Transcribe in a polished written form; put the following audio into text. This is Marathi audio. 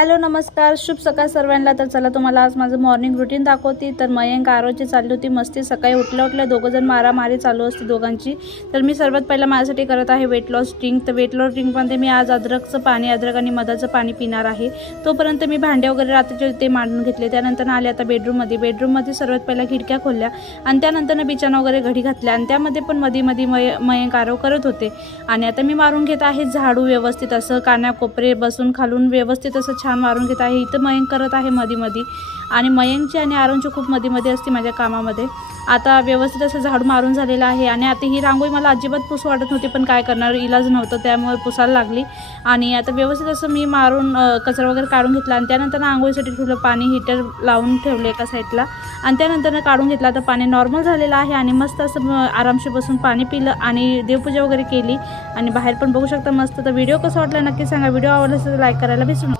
हॅलो नमस्कार, शुभ सकाळ सर्वांना। तर चला तुम्हाला आज माझं मॉर्निंग रुटीन दाखवते। तर मयंक आरोची चालली होती मस्ती। सकाळी उठल्या दोघं जण मारामारी चालू असते दोघांची। तर मी सर्वात पहिला माझ्यासाठी करत आहे वेट लॉस ड्रिंक। तर वेट लॉस ड्रिंकमध्ये मी आज अद्रक आणि मधाचं पाणी पिणार आहे। तोपर्यंत मी भांडे वगैरे रात्रीचे ते मांडून घेतले। त्यानंतर आले आता बेडरूममध्ये सर्वात पहिला खिडक्या खोलल्या आणि त्यानंतर बिछाना वगैरे घडी घातल्या आणि त्यामध्ये पण मध्ये मयंक आरव करत होते। आणि आता मी मारून घेत आहे झाडू व्यवस्थित असं कानाकोपरे बसून खालून व्यवस्थित असं छान मारून घेत आहे। इथं मयंक करत आहे मध्ये आणि मयंकची आणि आरोनची खूप मध्ये असते माझ्या कामामध्ये। आता व्यवस्थित असं झाडू मारून झालेला आहे आणि आता ही रांगोळी मला अजिबात पुसू वाटत नव्हती, पण काय करणार, इलाज नव्हतं, त्यामुळे पुसायला लागली। आणि आता व्यवस्थित असं मी मारून कचरा वगैरे काढून घेतला आणि त्यानंतर आंघोळीसाठी ठेवलं पाणी, हीटर लावून ठेवले एका साईडला आणि त्यानंतर काढून घेतलं। आता पाणी नॉर्मल झालेलं आहे आणि मस्त असं आरामशी बसून पाणी पिलं आणि देवपूजा वगैरे केली आणि बाहेर पण बघू शकता मस्त। तर व्हिडिओ कसा वाटला नक्की सांगा। व्हिडिओ आवडला असेल तर लाईक करायला विसरू नका।